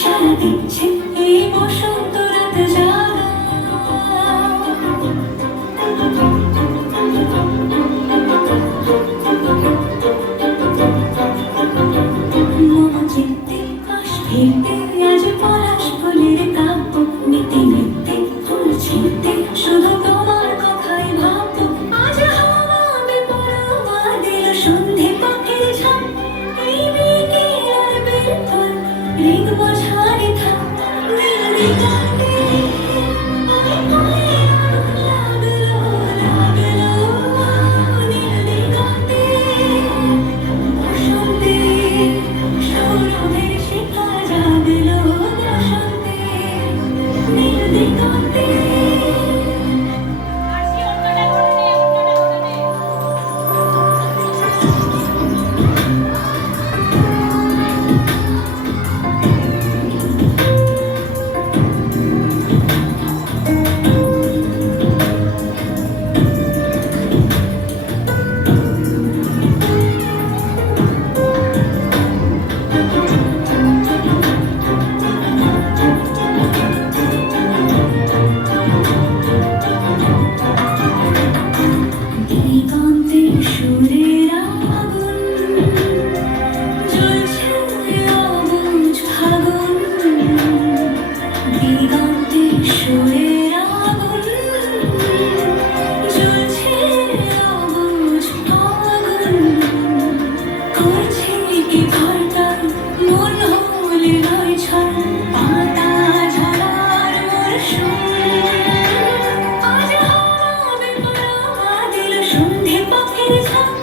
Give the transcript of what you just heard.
সারা দিচ্ছে এই বসন্ত রাত জাগা। মম চিত্তে পাশ ফিরতে আজ পলাশ ফুলের কাব্য নিতে নিতে ফুল ছিঁড়তে শুধু তোমার কথাই ভাববো। আজ হাওয়া বেপরোয়া দিল সন্ধে পাখির ঝাঁক, এই বিকেল আর বেতন লিখবো ঝাড়ে থাক। নীল দিগন্তে আয় পায়ে লাগলো লাগলো, নীল দিগন্তে বসন্তে সৌরভের শিখা জাগলো বসন্তে, নীল দিগন্তে। দিগন্তে সুরের আগুন জ্বলছে অবুঝ ফাগুন, দিগন্তে সুরের আগুন জ্বলছে অবুঝ ফাগুন। করছে কি ভরটান মন হলে নয় ছল, পাতা ঝরার মরশুম। আজ হাওয়া বেপরোয়া দিল সন্ধে পাখির ঝাঁক,